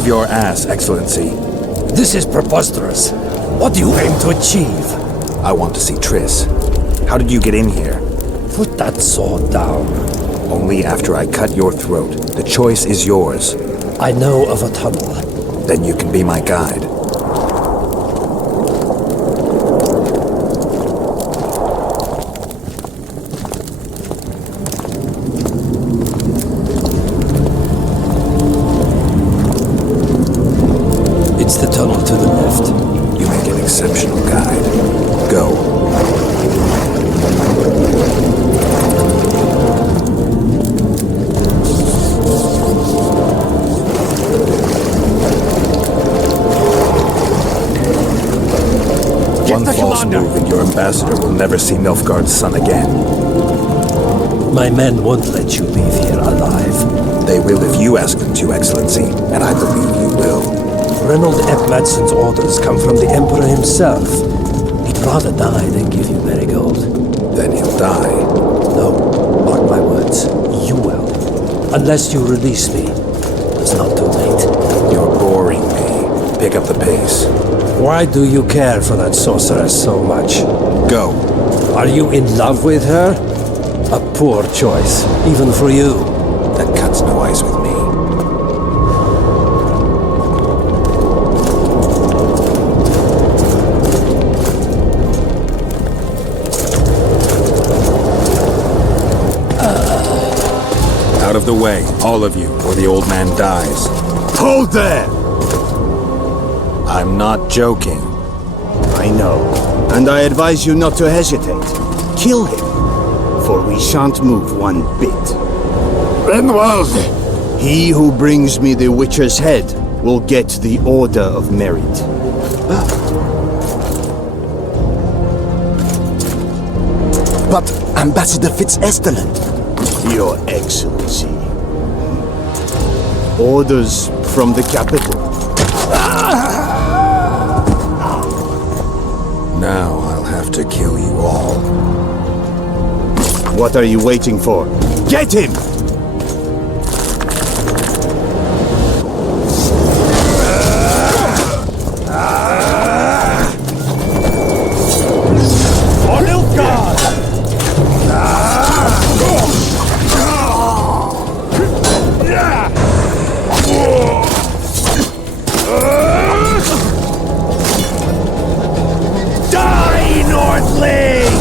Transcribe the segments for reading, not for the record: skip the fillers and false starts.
Move your ass, Excellency. This is preposterous. What do you aim to achieve? I want to see Triss. How did you get in here? Put that sword down. Only after I cut your throat. The choice is yours. I know of a tunnel. Then you can be my guide. It's the tunnel to the left. You make an exceptional guide. Go. One false move and your ambassador will never see Nilfgaard's son again. My men won't let you leave here alive. They will if you ask them to, Excellency, and I believe you will. Reynold Ep Madsen's orders come from the Emperor himself. He'd rather die than give you Marigold. Then he'll die. No, mark my words. You will. Unless you release me. It's not too late. You're boring me. Pick up the pace. Why do you care for that sorceress so much? Go. Are you in love with her? A poor choice, even for you. That cuts no ice with me. Out of the way, all of you, or the old man dies. Hold there! I'm not joking. I know, and I advise you not to hesitate. Kill him, for we shan't move one bit. Renold! He who brings me the Witcher's head will get the Order of Merit. But Ambassador Fitzestelant. Your Excellency. Orders from the capital. Now I'll have to kill you all. What are you waiting for? Get him! For Nilfgaard! Die, Northling!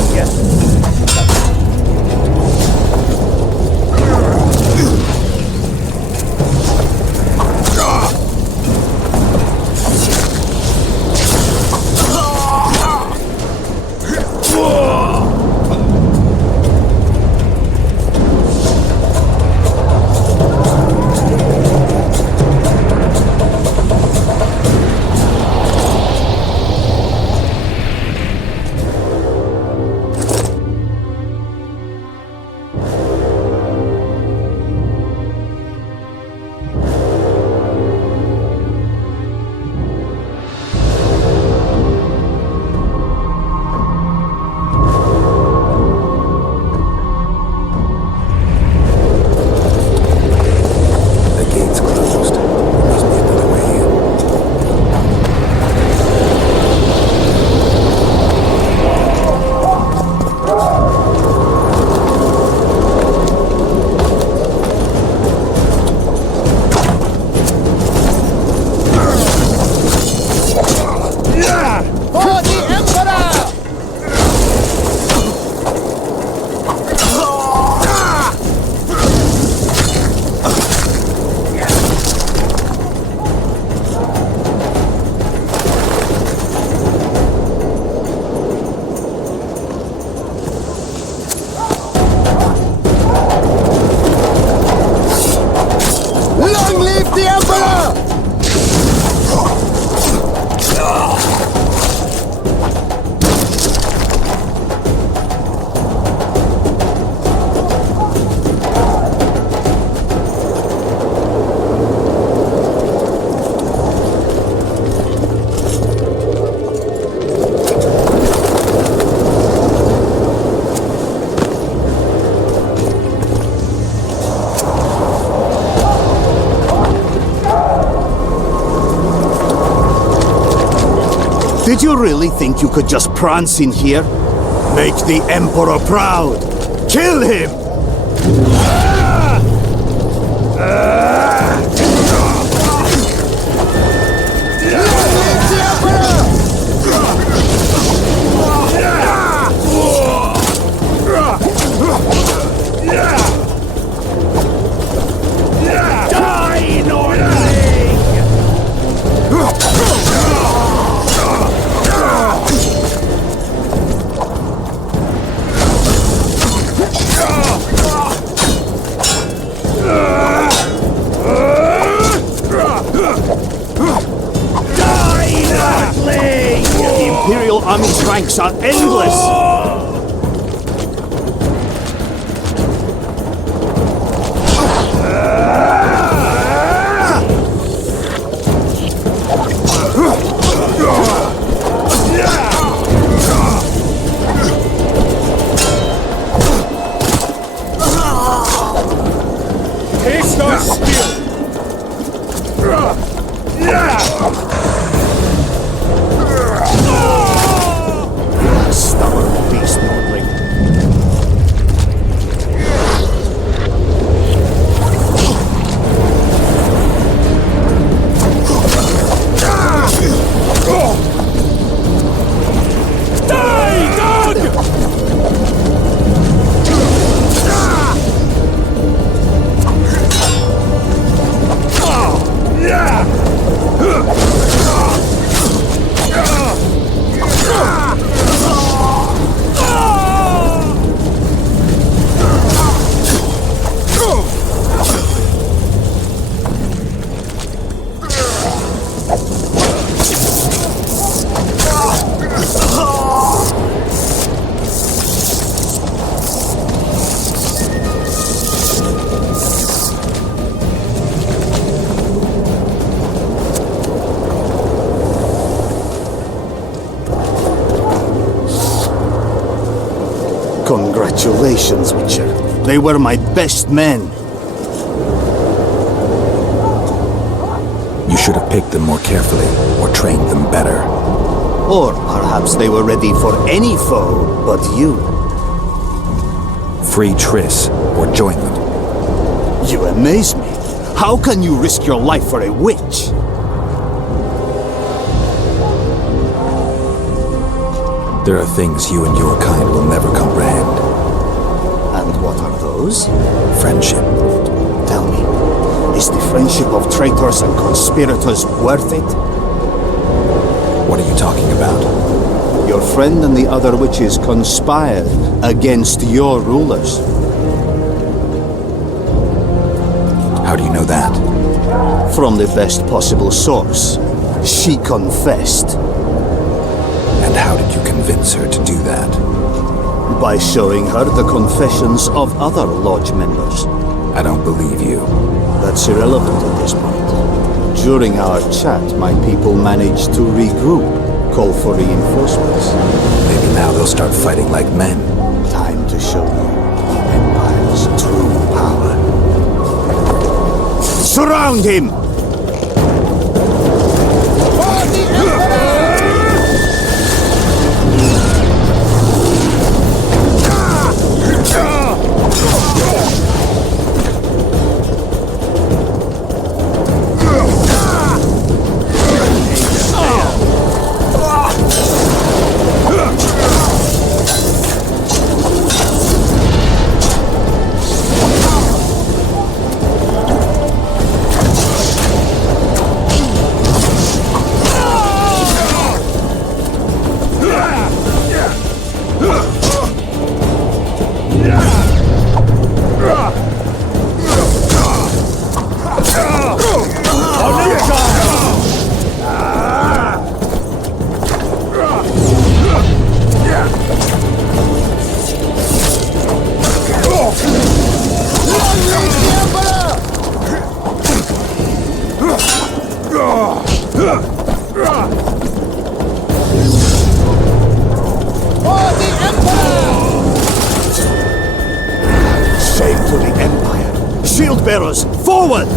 Did you really think you could just prance in here? Make the Emperor proud! Kill him! Imperial army's ranks are endless! Taste our skill! Stubborn beast, Nordling. Die, dog! Congratulations, Witcher. They were my best men. You should have picked them more carefully, or trained them better. Or perhaps they were ready for any foe but you. Free Triss, or join them. You amaze me. How can you risk your life for a witch? There are things you and your kind will never comprehend. And what are those? Friendship. Tell me, is the friendship of traitors and conspirators worth it? What are you talking about? Your friend and the other witches conspired against your rulers. How do you know that? From the best possible source. She confessed. And how did you convince her to do that? By showing her the confessions of other lodge members. I don't believe you. That's irrelevant at this point. During our chat, my people managed to regroup, call for reinforcements. Maybe now they'll start fighting like men. Time to show you the Empire's true power. Surround him! Shield bearers, forward!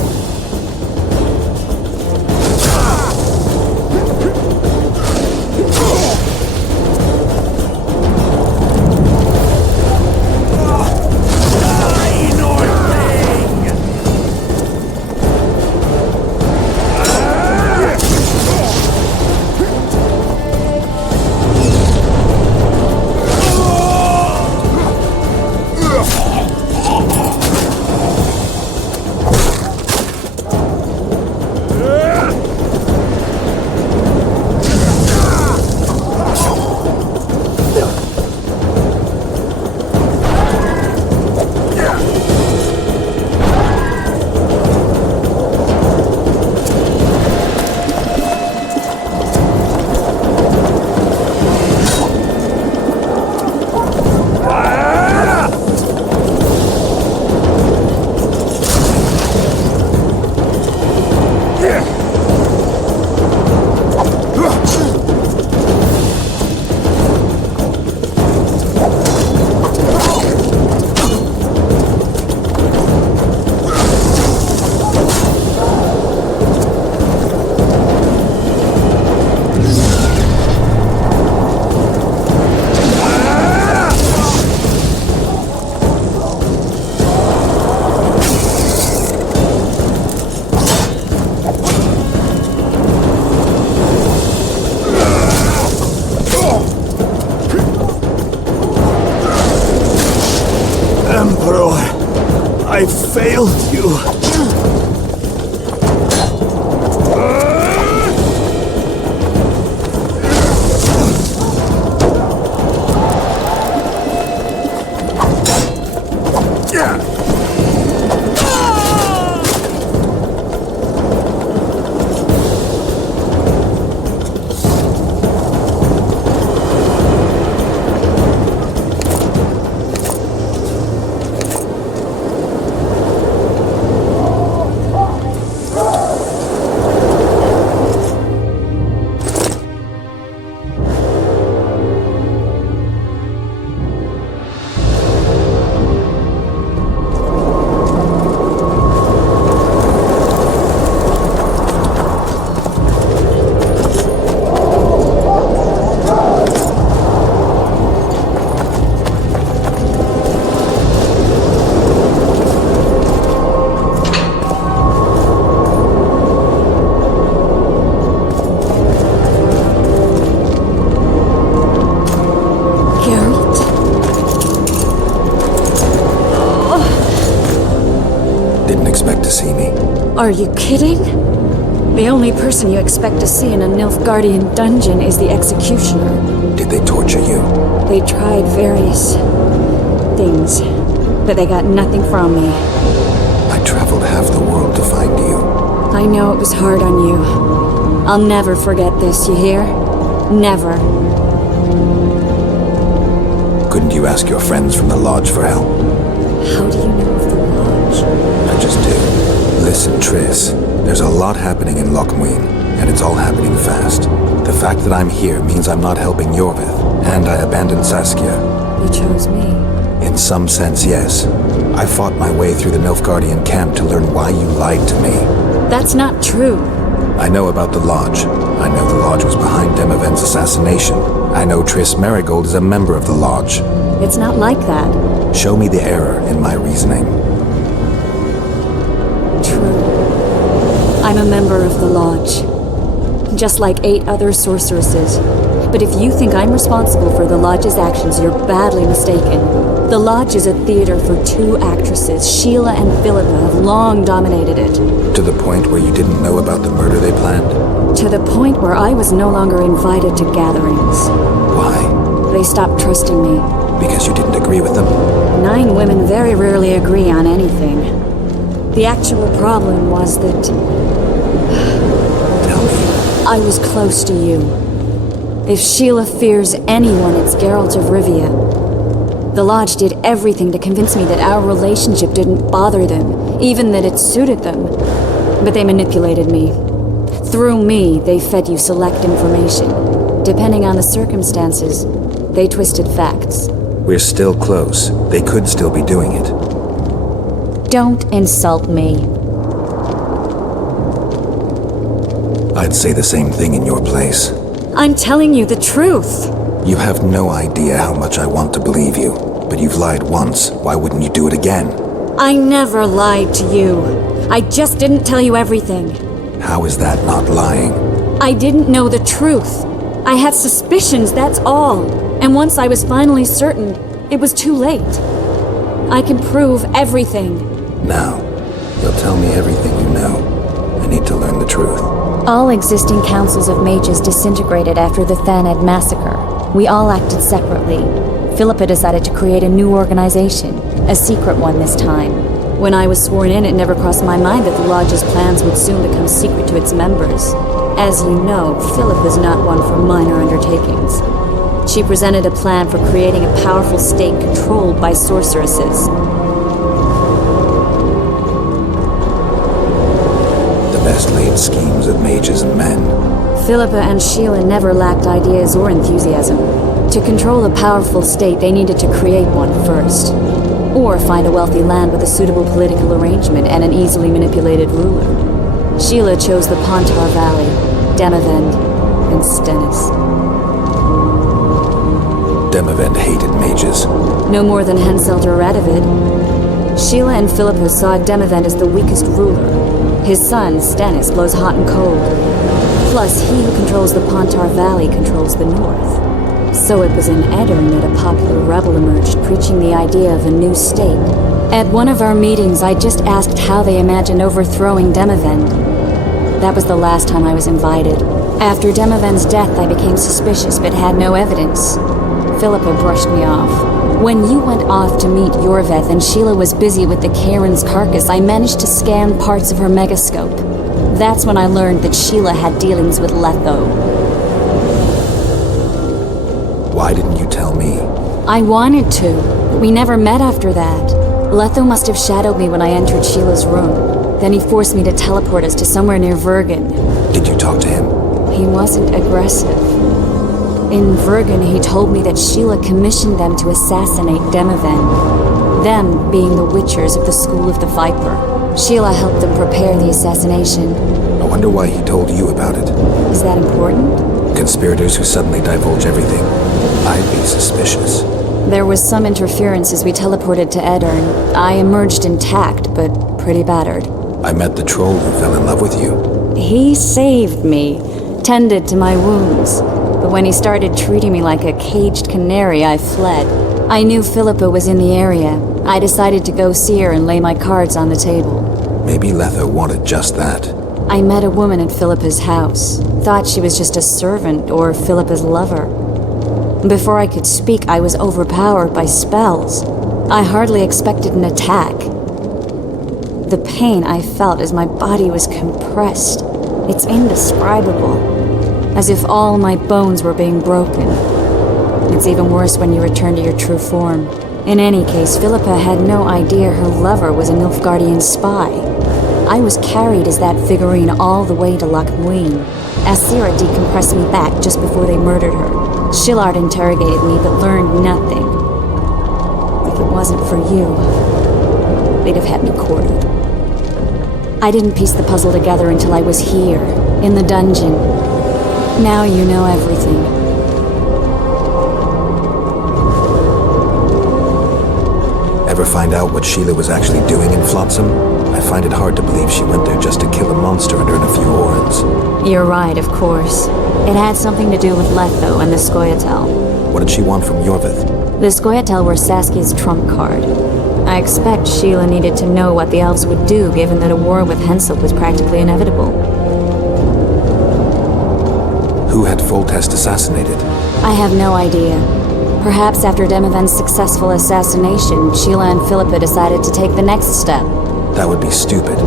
expect to see me? Are you kidding? The only person you expect to see in a Nilfgaardian dungeon is the executioner. Did they torture you? They tried various things, but they got nothing from me. I traveled half the world to find you. I know it was hard on you. I'll never forget this, you hear? Never. Couldn't you ask your friends from the Lodge for help? How do you know of the Lodge? I just do. Listen, Triss, there's a lot happening in Loc Muinne, and it's all happening fast. The fact that I'm here means I'm not helping Iorveth, and I abandoned Saskia. You chose me. In some sense, yes. I fought my way through the Nilfgaardian camp to learn why you lied to me. That's not true. I know about the Lodge. I know the Lodge was behind Demavend's assassination. I know Triss Marigold is a member of the Lodge. It's not like that. Show me the error in my reasoning. True. I'm a member of the Lodge. Just like 8 other sorceresses. But if you think I'm responsible for the Lodge's actions, you're badly mistaken. The Lodge is a theater for 2 actresses. Sheila and Philippa have long dominated it. To the point where you didn't know about the murder they planned? To the point where I was no longer invited to gatherings. Why? They stopped trusting me. Because you didn't agree with them? 9 women very rarely agree on anything. The actual problem was that Tell me. I was close to you. If Sheila fears anyone, it's Geralt of Rivia. The Lodge did everything to convince me that our relationship didn't bother them, even that it suited them. But they manipulated me. Through me, they fed you select information. Depending on the circumstances, they twisted facts. We're still close. They could still be doing it. Don't insult me. I'd say the same thing in your place. I'm telling you the truth. You have no idea how much I want to believe you. But you've lied once. Why wouldn't you do it again? I never lied to you. I just didn't tell you everything. How is that not lying? I didn't know the truth. I had suspicions, that's all. And once I was finally certain, it was too late. I can prove everything. Now, you'll tell me everything you know. I need to learn the truth. All existing councils of mages disintegrated after the Thaned massacre. We all acted separately. Philippa decided to create a new organization, a secret one this time. When I was sworn in, it never crossed my mind that the Lodge's plans would soon become secret to its members. As you know, Philippa's not one for minor undertakings. She presented a plan for creating a powerful state controlled by sorceresses. The best laid schemes of mages and men. Philippa and Sheila never lacked ideas or enthusiasm. To control a powerful state, they needed to create one first. Or find a wealthy land with a suitable political arrangement and an easily manipulated ruler. Sheila chose the Pontar Valley, Demavend, and Stennis. Demavend hated mages. No more than Henselt or Radovid. Sheila and Philippa saw Demavend as the weakest ruler. His son, Stennis, blows hot and cold. Plus, he who controls the Pontar Valley controls the north. So it was in Edirn that a popular rebel emerged, preaching the idea of a new state. At one of our meetings, I just asked how they imagined overthrowing Demavend. That was the last time I was invited. After Demavend's death, I became suspicious, but had no evidence. Philippa brushed me off. When you went off to meet Iorveth and Sheila was busy with the Karen's carcass, I managed to scan parts of her megascope. That's when I learned that Sheila had dealings with Letho. Why didn't you tell me? I wanted to, but we never met after that. Letho must have shadowed me when I entered Sheila's room. Then he forced me to teleport us to somewhere near Vergen. Did you talk to him? He wasn't aggressive. In Vergen, he told me that Sheila commissioned them to assassinate Demavend. Them being the Witchers of the School of the Viper. Sheila helped them prepare the assassination. I wonder why he told you about it. Is that important? Conspirators who suddenly divulge everything. I'd be suspicious. There was some interference as we teleported to Edirn. I emerged intact, but pretty battered. I met the troll who fell in love with you. He saved me, tended to my wounds. But when he started treating me like a caged canary, I fled. I knew Philippa was in the area. I decided to go see her and lay my cards on the table. Maybe Letho wanted just that. I met a woman at Philippa's house. Thought she was just a servant or Philippa's lover. Before I could speak, I was overpowered by spells. I hardly expected an attack. The pain I felt as my body was compressed, it's indescribable. As if all my bones were being broken. It's even worse when you return to your true form. In any case, Philippa had no idea her lover was a Nilfgaardian spy. I was carried as that figurine all the way to Loc Muinne. Asira decompressed me back just before they murdered her. Shillard interrogated me but learned nothing. If it wasn't for you, they'd have had me quartered. I didn't piece the puzzle together until I was here, in the dungeon. Now you know everything. Ever find out what Sheila was actually doing in Flotsam? I find it hard to believe she went there just to kill a monster and earn a few orens. You're right, of course. It had something to do with Letho and the Scoia'tael. What did she want from Iorveth? The Scoia'tael were Saskia's trump card. I expect Sheila needed to know what the elves would do given that a war with Henselt was practically inevitable. Who had Foltest assassinated? I have no idea. Perhaps after Demavend's successful assassination, Sheila and Philippa decided to take the next step. That would be stupid.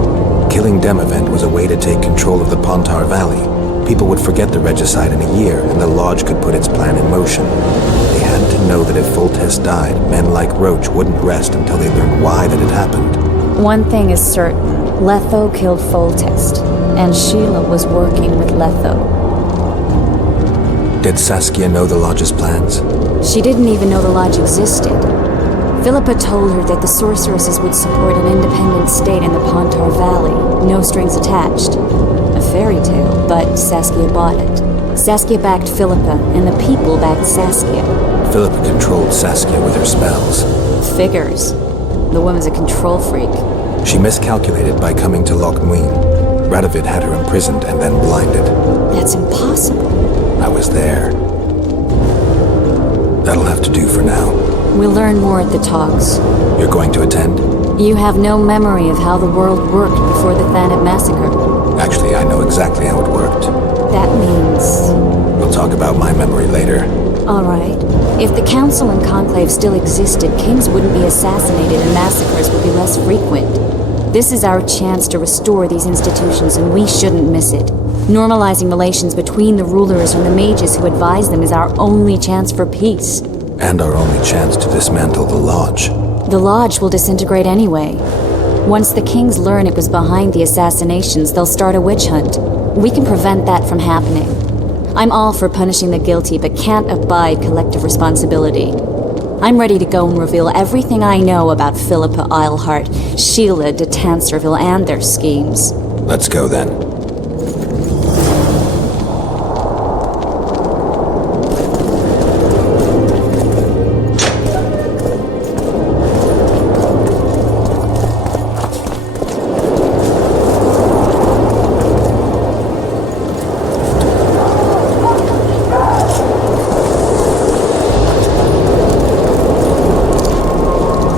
Killing Demavend was a way to take control of the Pontar Valley. People would forget the regicide in a year, and the Lodge could put its plan in motion. They had to know that if Foltest died, men like Roach wouldn't rest until they learned why that had happened. One thing is certain. Letho killed Foltest, and Sheila was working with Letho. Did Saskia know the Lodge's plans? She didn't even know the Lodge existed. Philippa told her that the sorceresses would support an independent state in the Pontar Valley, no strings attached. A fairy tale, but Saskia bought it. Saskia backed Philippa, and the people backed Saskia. Philippa controlled Saskia with her spells. Figures. The woman's a control freak. She miscalculated by coming to Loc Muinne. Radovid had her imprisoned and then blinded. That's impossible. I was there. That'll have to do for now. We'll learn more at the talks. You're going to attend? You have no memory of how the world worked before the Thanat massacre. Actually, I know exactly how it worked. That means... We'll talk about my memory later. All right. If the Council and Conclave still existed, kings wouldn't be assassinated and massacres would be less frequent. This is our chance to restore these institutions, and we shouldn't miss it. Normalizing relations between the rulers and the mages who advise them is our only chance for peace. And our only chance to dismantle the Lodge. The Lodge will disintegrate anyway. Once the kings learn it was behind the assassinations, they'll start a witch hunt. We can prevent that from happening. I'm all for punishing the guilty, but can't abide collective responsibility. I'm ready to go and reveal everything I know about Philippa Eilhart, Sheila de Tanserville, and their schemes. Let's go then.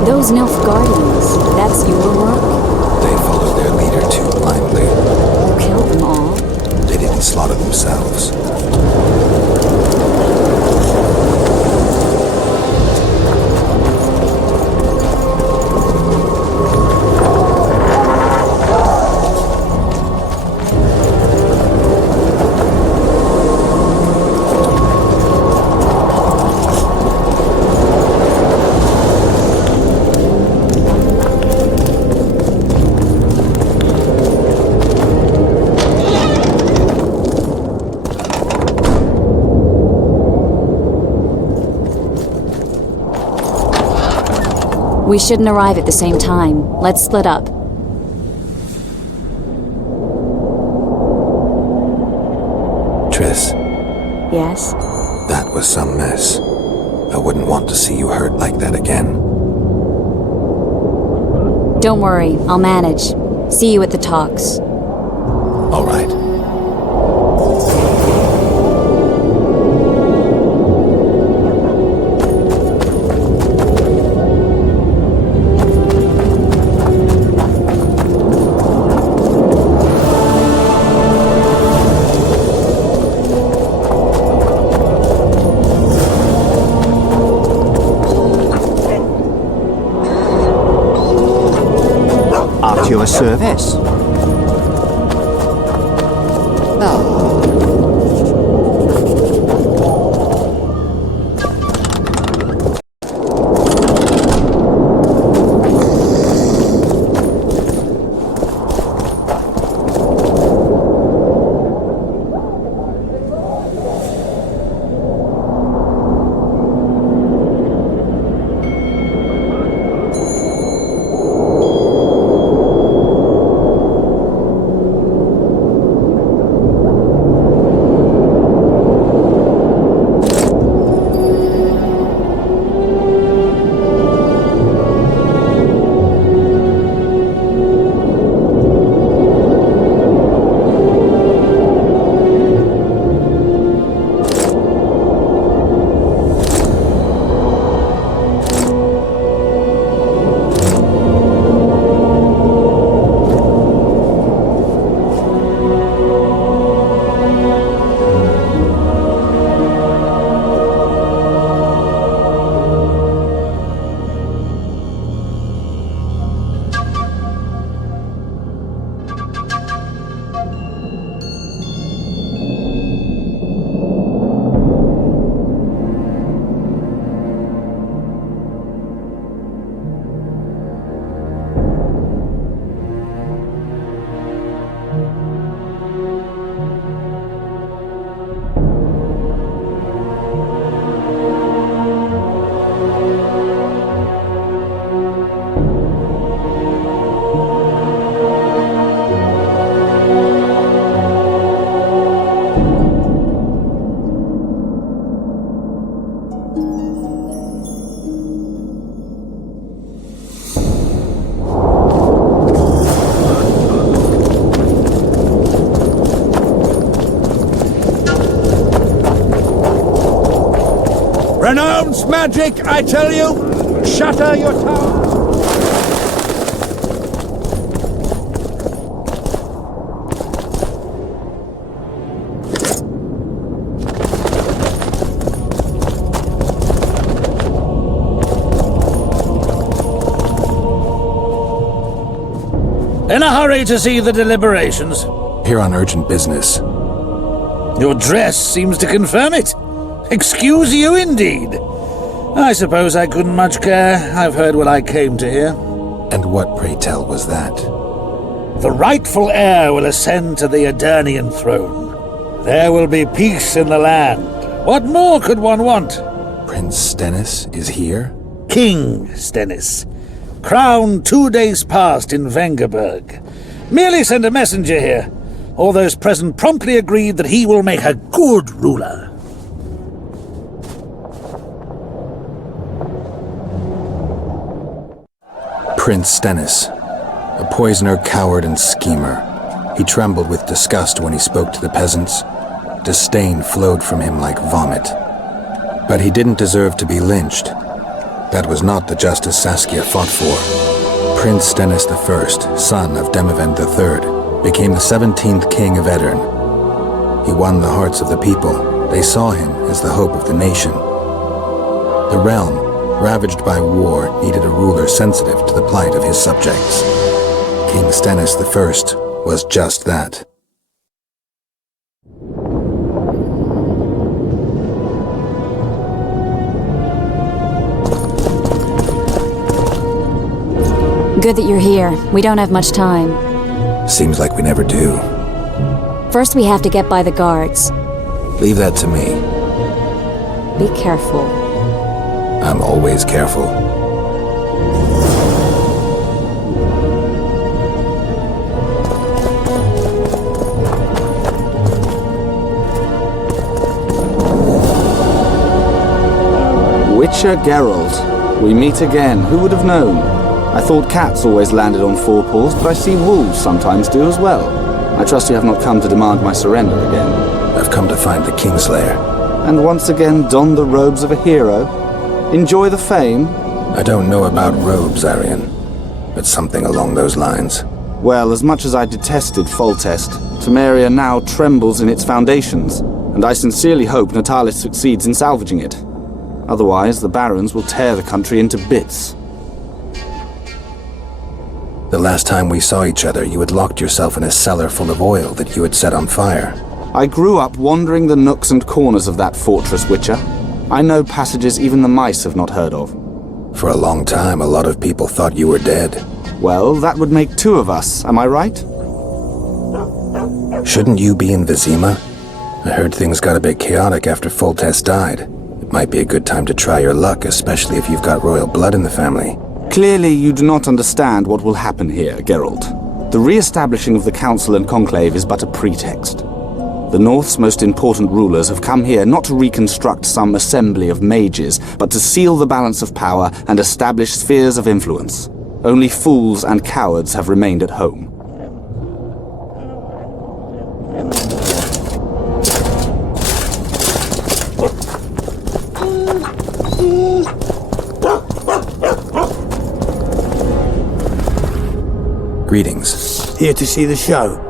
Those Nilfgaardians, that's your work? They followed their leader too blindly. You killed them all? They didn't slaughter themselves. We shouldn't arrive at the same time. Let's split up. Triss, Yes? that was some mess. I wouldn't want to see you hurt like that again. Don't worry, I'll manage. See you at the talks. All right. service. Renounce magic, I tell you! Shatter your tower! In a hurry to see the deliberations. Here on urgent business. Your dress seems to confirm it. Excuse you indeed. I suppose I couldn't much care. I've heard what I came to hear. And what, pray tell, was that? The rightful heir will ascend to the Aedirnian throne. There will be peace in the land. What more could one want? Prince Stennis is here? King Stennis. Crowned 2 days past in Vengerberg. Merely send a messenger here. All those present promptly agreed that he will make a good ruler. Prince Stennis, a poisoner, coward, and schemer. He trembled with disgust when he spoke to the peasants. Disdain flowed from him like vomit. But he didn't deserve to be lynched. That was not the justice Saskia fought for. Prince Stennis I, son of Demavend III, became the 17th king of Aedirn. He won the hearts of the people. They saw him as the hope of the nation. The realm, ravaged by war, needed a ruler sensitive to the plight of his subjects. King Stennis I was just that. Good that you're here. We don't have much time. Seems like we never do. First we have to get by the guards. Leave that to me. Be careful. I'm always careful. Witcher Geralt, we meet again. Who would have known? I thought cats always landed on four paws, but I see wolves sometimes do as well. I trust you have not come to demand my surrender again. I've come to find the Kingslayer. And once again don the robes of a hero? Enjoy the fame? I don't know about robes, Arian, but something along those lines. Well, as much as I detested Foltest, Temeria now trembles in its foundations, and I sincerely hope Natalis succeeds in salvaging it. Otherwise, the barons will tear the country into bits. The last time we saw each other, you had locked yourself in a cellar full of oil that you had set on fire. I grew up wandering the nooks and corners of that fortress, Witcher. I know passages even the mice have not heard of. For a long time, a lot of people thought you were dead. Well, that would make two of us, am I right? Shouldn't you be in Vizima? I heard things got a bit chaotic after Foltest died. It might be a good time to try your luck, especially if you've got royal blood in the family. Clearly, you do not understand what will happen here, Geralt. The re-establishing of the Council and Conclave is but a pretext. The North's most important rulers have come here not to reconstruct some assembly of mages, but to seal the balance of power and establish spheres of influence. Only fools and cowards have remained at home. Greetings. Here to see the show.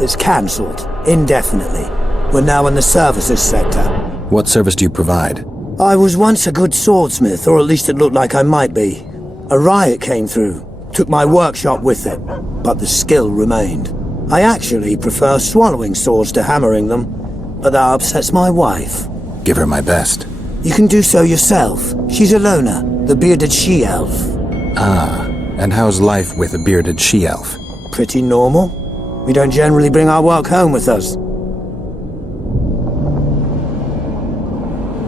It's cancelled, indefinitely. We're now in the services sector. What service do you provide? I was once a good swordsmith, or at least it looked like I might be. A riot came through, took my workshop with it, but the skill remained. I actually prefer swallowing swords to hammering them, but that upsets my wife. Give her my best. You can do so yourself. She's Ilona, the bearded she-elf. Ah, and how's life with a bearded she-elf? Pretty normal. We don't generally bring our work home with us.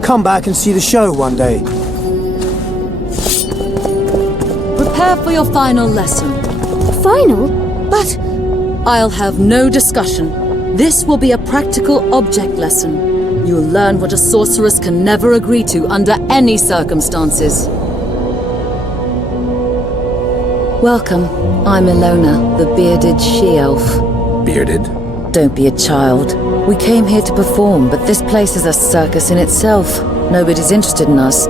Come back and see the show one day. Prepare for your final lesson. Final? But I'll have no discussion. This will be a practical object lesson. You'll learn what a sorceress can never agree to under any circumstances. Welcome. I'm Ilona, the bearded she-elf. Bearded? Don't be a child. We came here to perform, but this place is a circus in itself. Nobody's interested in us,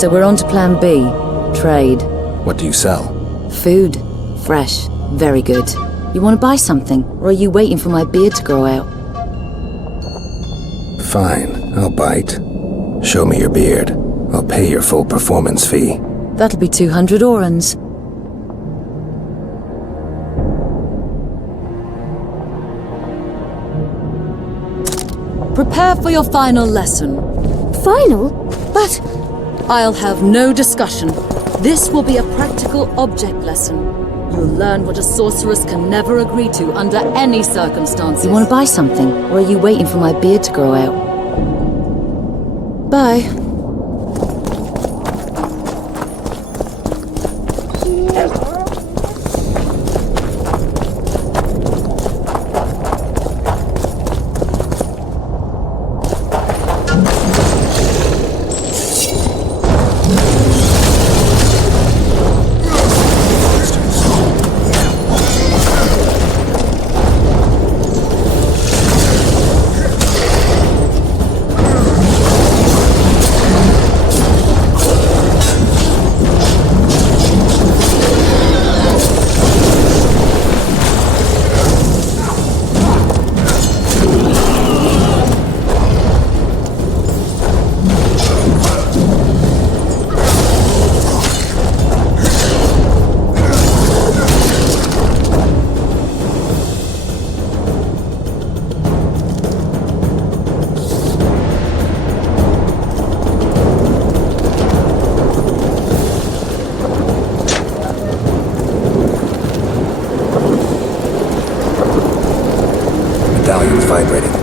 so we're on to plan B. Trade. What do you sell? Food. Fresh. Very good. You want to buy something, or are you waiting for my beard to grow out? Fine, I'll bite. Show me your beard. I'll pay your full performance fee. That'll be 200 orans. Prepare for your final lesson. Final? But I'll have no discussion. This will be a practical object lesson. You'll learn what a sorceress can never agree to under any circumstances. You want to buy something, or are you waiting for my beard to grow out? Bye. Medallion's vibrating.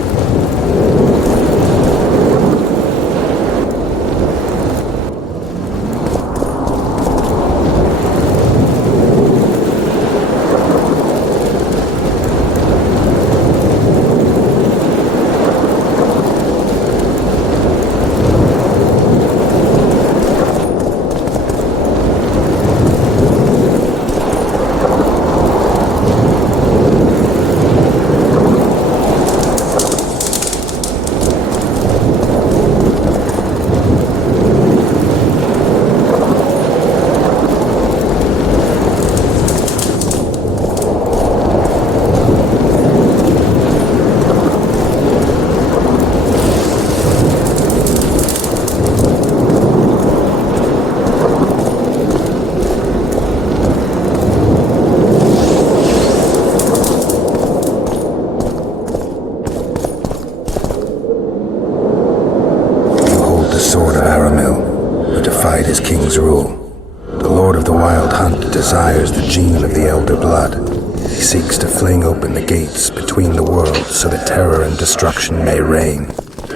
desires the gene of the Elder Blood. He seeks to fling open the gates between the worlds so that terror and destruction may reign.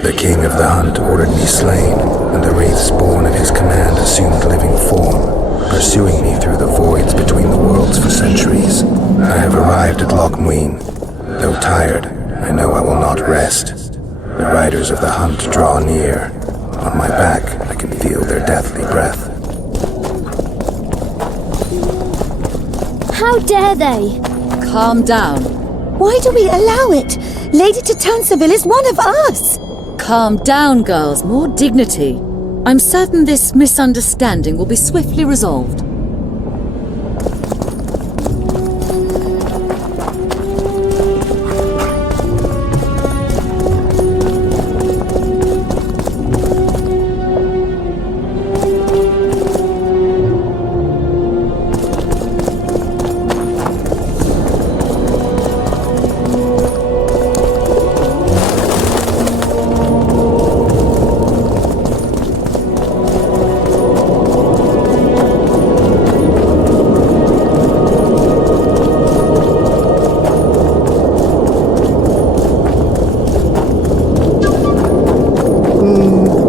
The King of the Hunt ordered me slain, and the wraiths born at his command assumed living form, pursuing me through the voids between the worlds for centuries. I have arrived at Loc Muinne. Though tired, I know I will not rest. The riders of the hunt draw near. On my back, I can feel their deathly breath. How dare they? Calm down. Why do we allow it? Lady Tatanserville is one of us! Calm down, girls. More dignity. I'm certain this misunderstanding will be swiftly resolved.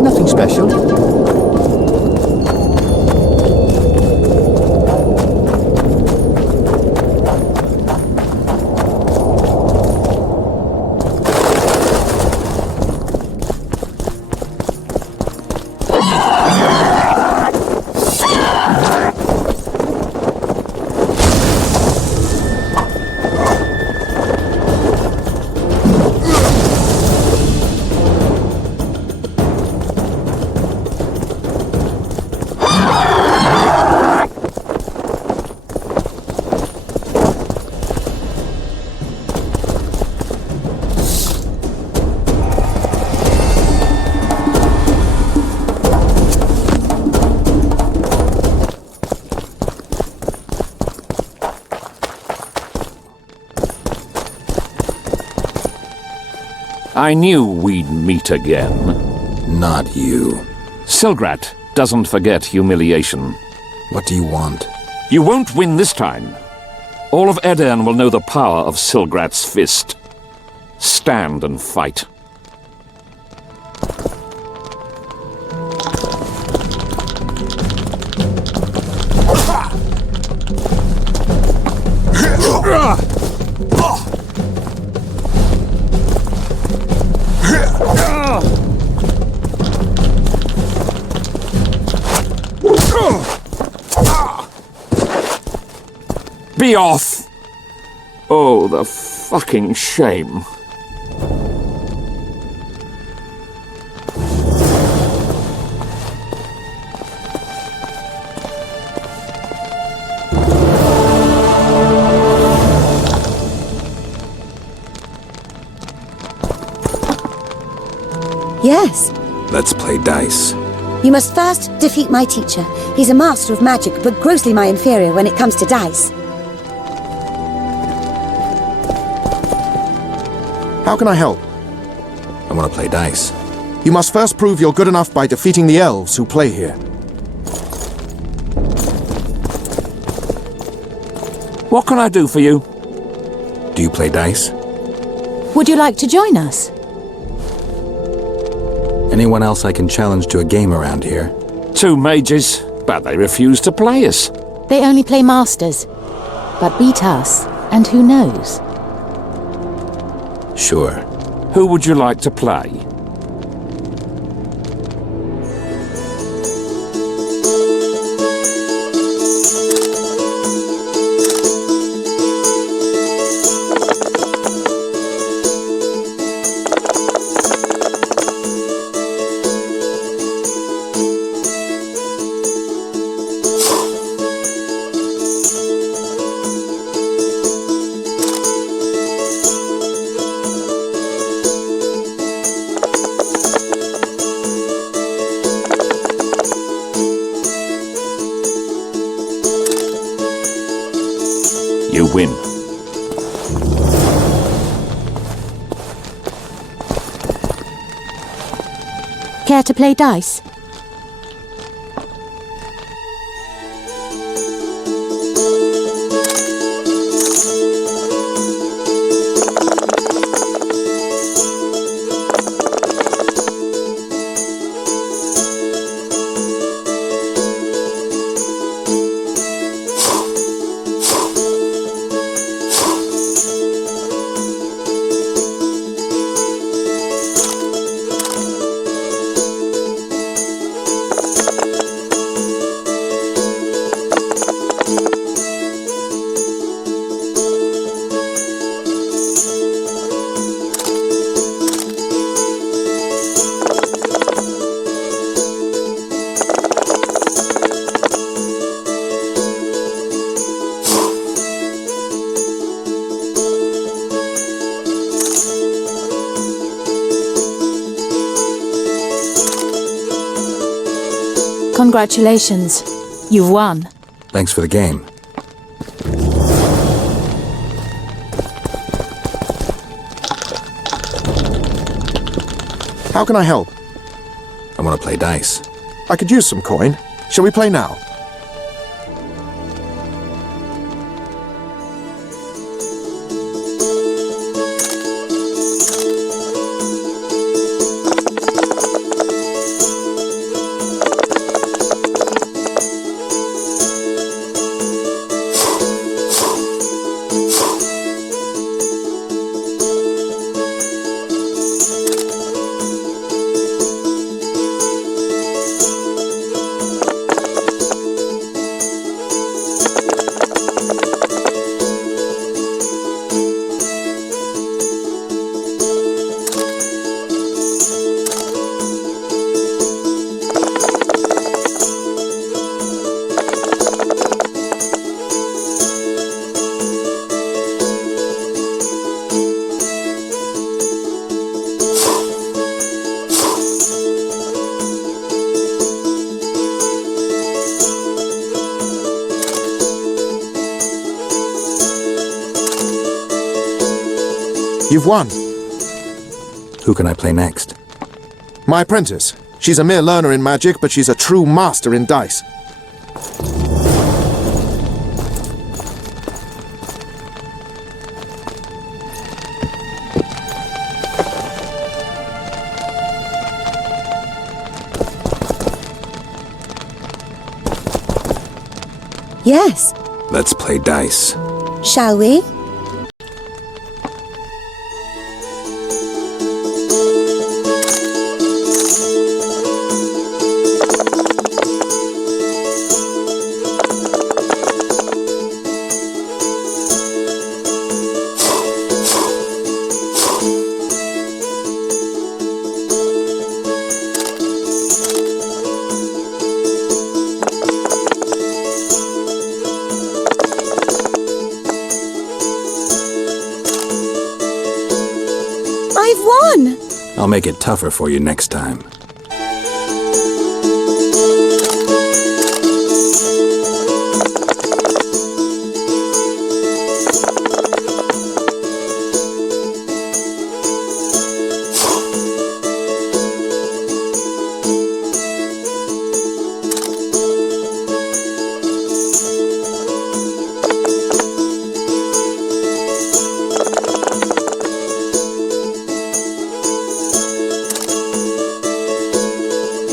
Nothing special. I knew we'd meet again. Not you. Silgrat doesn't forget humiliation. What do you want? You won't win this time. All of Edirn will know the power of Silgrat's fist. Stand and fight. Be off! Oh, the fucking shame. Yes. Let's play dice. You must first defeat my teacher. He's a master of magic, but grossly my inferior when it comes to dice. How can I help? I want to play dice. You must first prove you're good enough by defeating the elves who play here. What can I do for you? Do you play dice? Would you like to join us? Anyone else I can challenge to a game around here? 2 mages, but they refuse to play us. They only play masters, but beat us, and who knows? Sure. Who would you like to play? You win. Care to play dice? Congratulations. You've won. Thanks for the game. How can I help? I want to play dice. I could use some coin. Shall we play now? You've won. Who can I play next? My apprentice. She's a mere learner in magic, but she's a true master in dice. Yes. Let's play dice. Shall we? I've won! I'll make it tougher for you next time.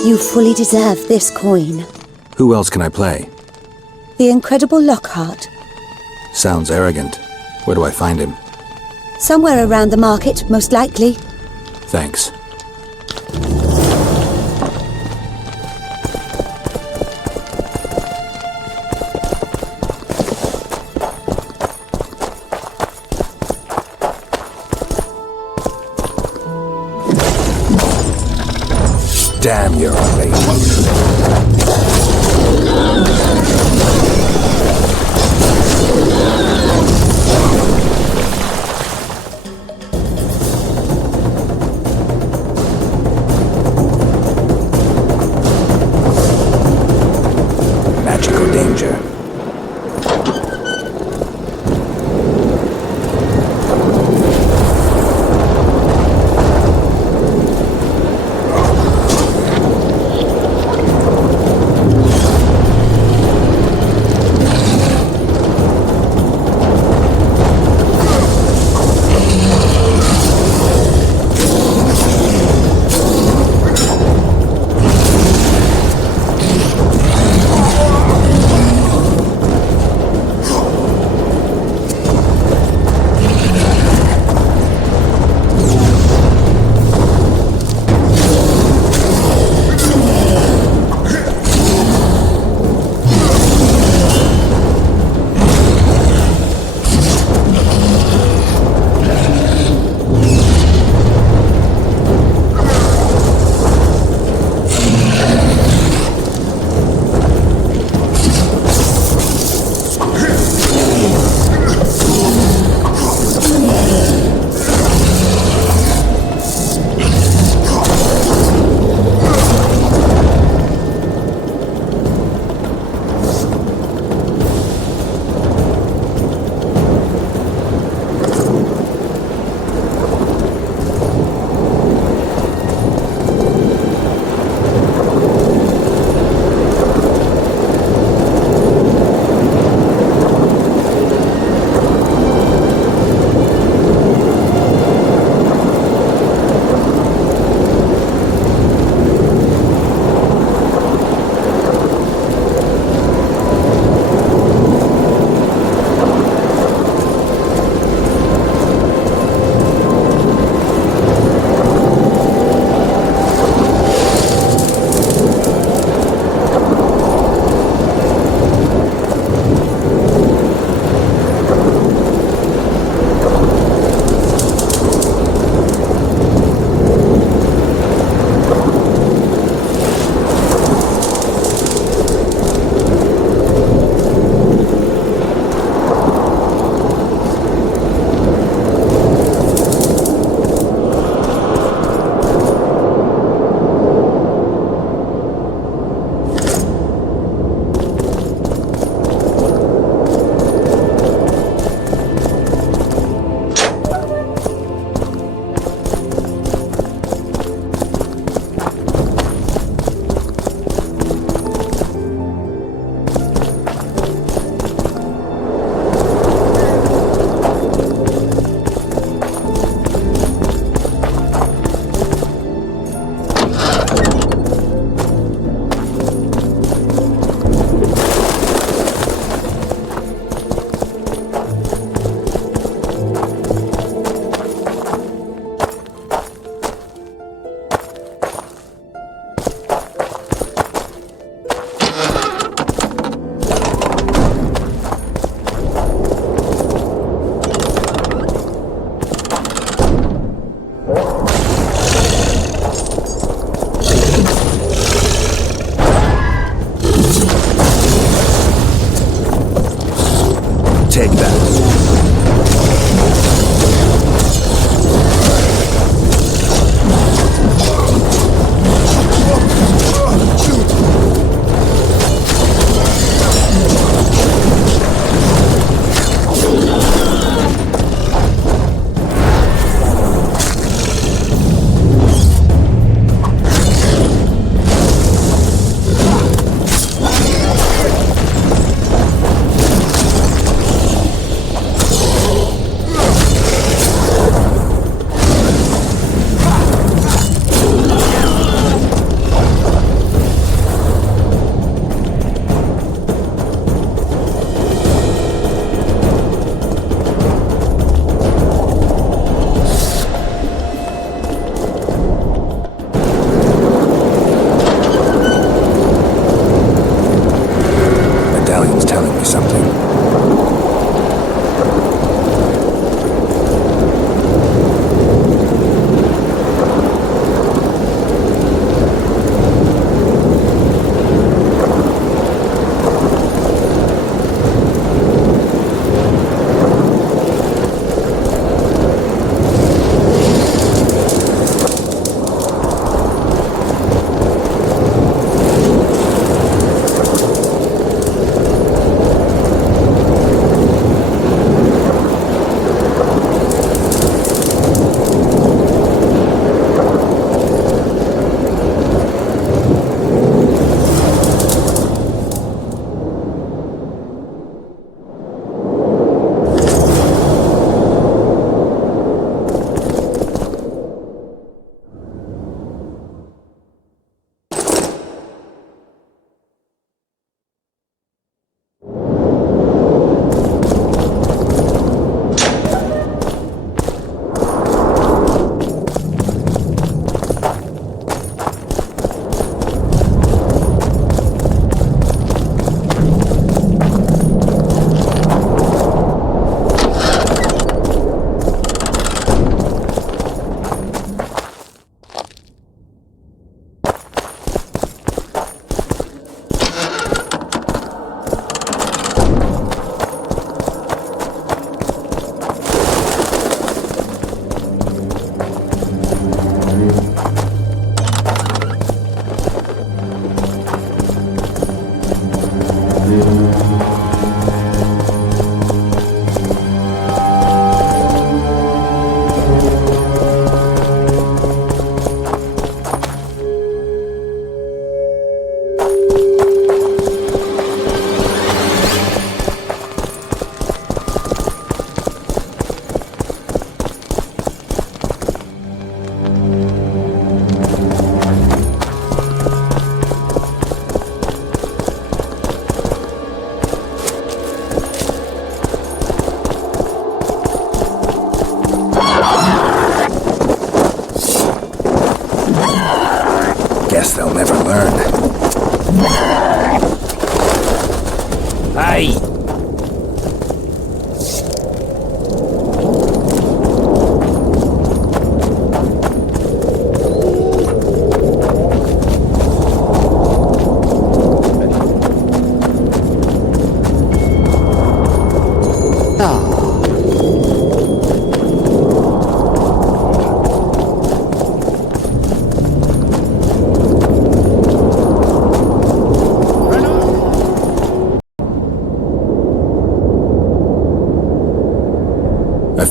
You fully deserve this coin. Who else can I play? The incredible Lockhart. Sounds arrogant. Where do I find him? Somewhere around the market, most likely. Thanks. Damn, you're ugly. Magical danger.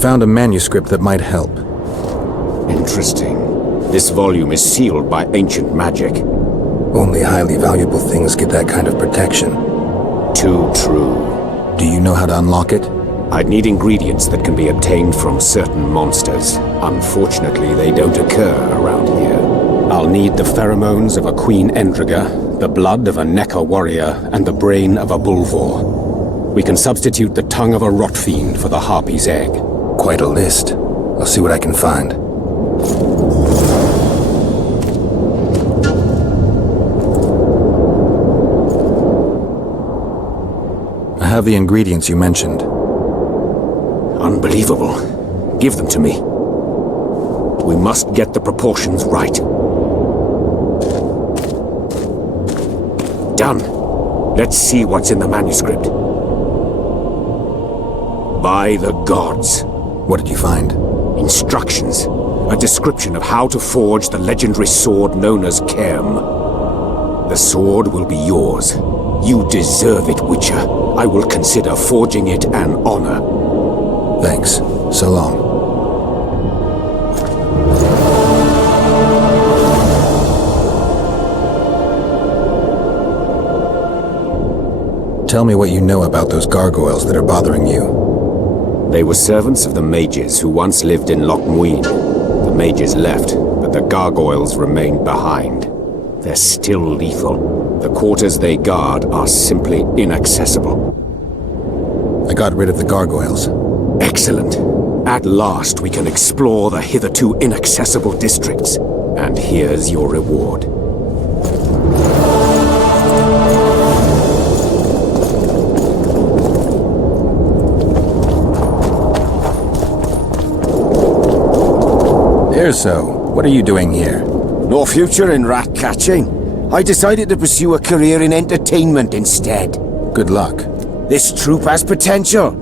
found a manuscript that might help. Interesting. This volume is sealed by ancient magic. Only highly valuable things get that kind of protection. Too true. Do you know how to unlock it? I'd need ingredients that can be obtained from certain monsters. Unfortunately, they don't occur around here. I'll need the pheromones of a Queen Endriga, the blood of a Necker warrior, and the brain of a Bulvor. We can substitute the tongue of a rot fiend for the harpy's egg. Quite a list. I'll see what I can find. I have the ingredients you mentioned. Unbelievable. Give them to me. We must get the proportions right. Done. Let's see what's in the manuscript. By the gods. What did you find? Instructions. A description of how to forge the legendary sword known as Cairn. The sword will be yours. You deserve it, Witcher. I will consider forging it an honor. Thanks. So long. Tell me what you know about those gargoyles that are bothering you. They were servants of the mages who once lived in Loc Muinne. The mages left, but the gargoyles remained behind. They're still lethal. The quarters they guard are simply inaccessible. I got rid of the gargoyles. Excellent. At last we can explore the hitherto inaccessible districts. And here's your reward. So, what are you doing here? No future in rat catching. I decided to pursue a career in entertainment instead. Good luck. This troupe has potential.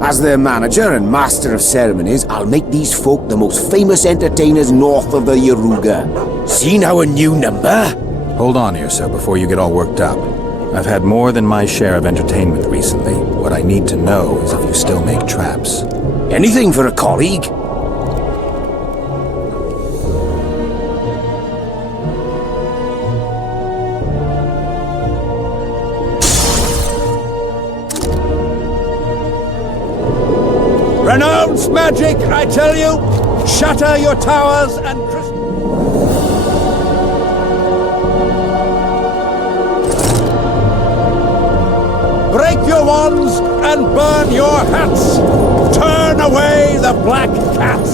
As their manager and master of ceremonies, I'll make these folk the most famous entertainers north of the Yaruga. Seen our new number? Hold on here, so before you get all worked up. I've had more than my share of entertainment recently. What I need to know is if you still make traps. Anything for a colleague? Renounce magic, I tell you! Shatter your towers and break your wands and burn your hats! Turn away the black cat!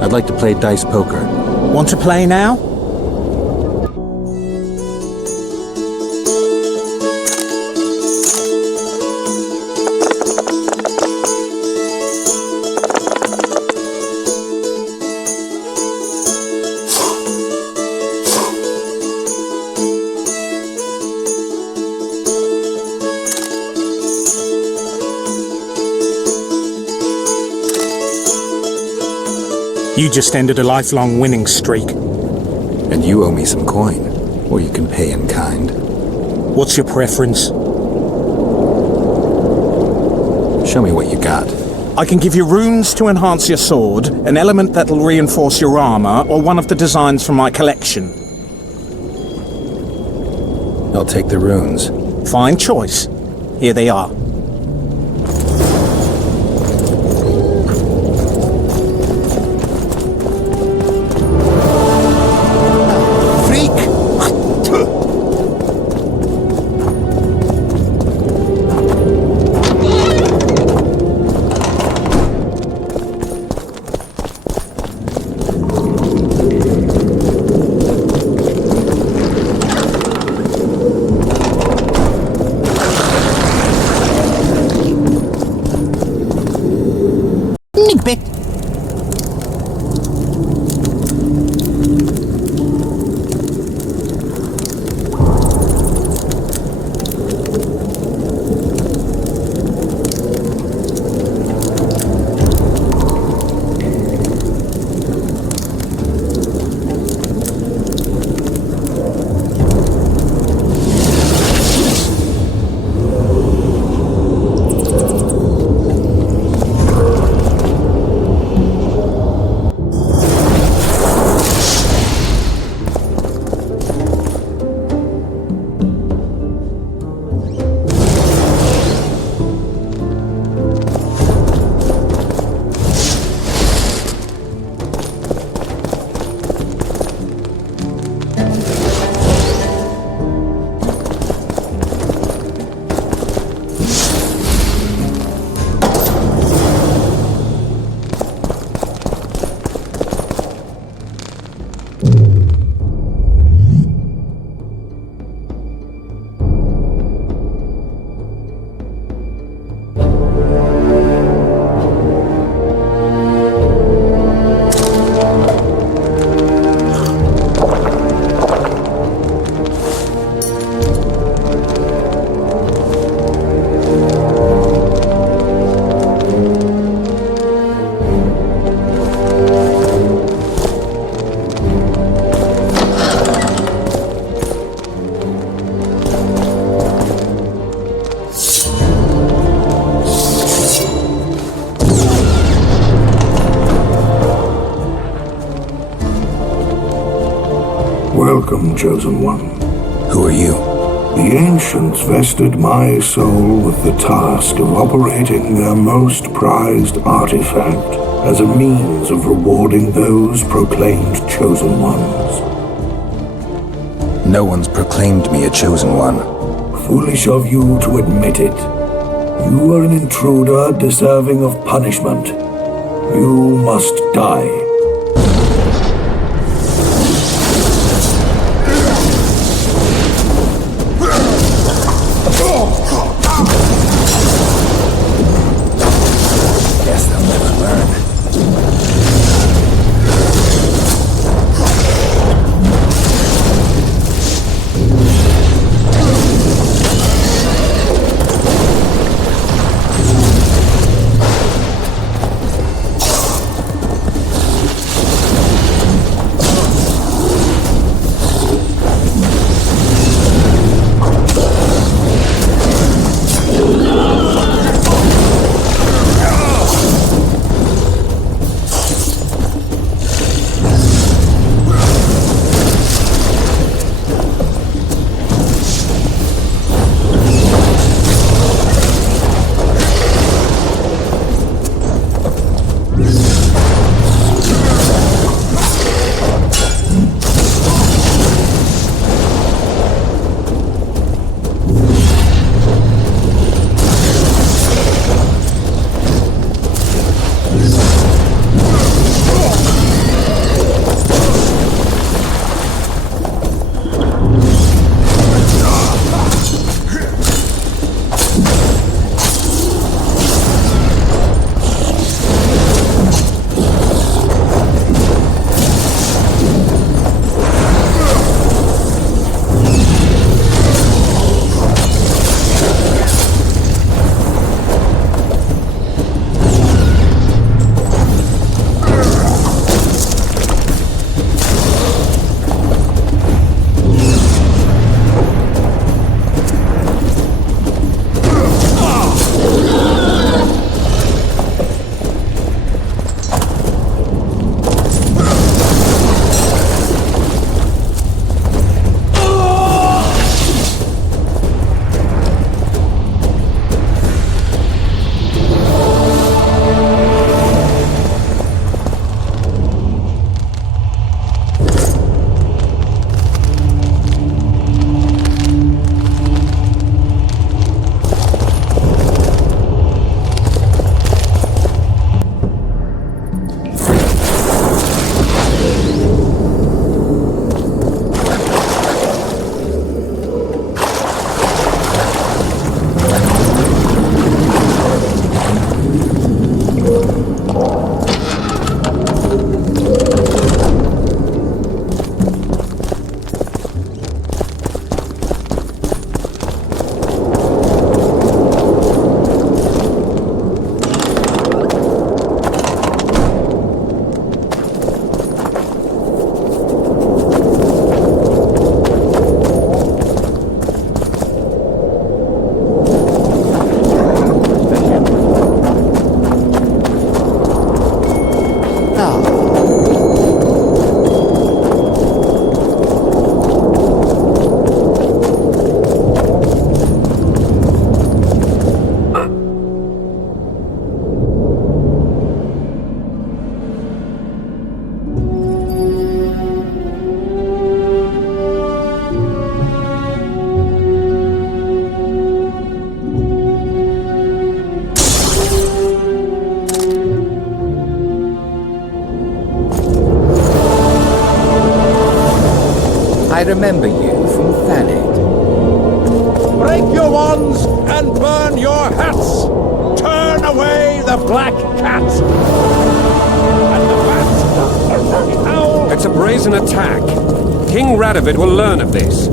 I'd like to play dice poker. Want to play now? You just ended a lifelong winning streak. And you owe me some coin. Or you can pay in kind. What's your preference? Show me what you got. I can give you runes to enhance your sword, an element that'll reinforce your armor, or one of the designs from my collection. I'll take the runes. Fine choice. Here they are. Welcome, Chosen One. Who are you? The Ancients vested my soul with the task of operating their most prized artifact as a means of rewarding those proclaimed Chosen Ones. No one's proclaimed me a Chosen One. Foolish of you to admit it. You are an intruder deserving of punishment. You must die. Guess they'll never learn. I remember you from Thanet. Break your wands and burn your hats! Turn away the black cat! And the bats, a rocky owl! It's a brazen attack. King Radovid will learn of this.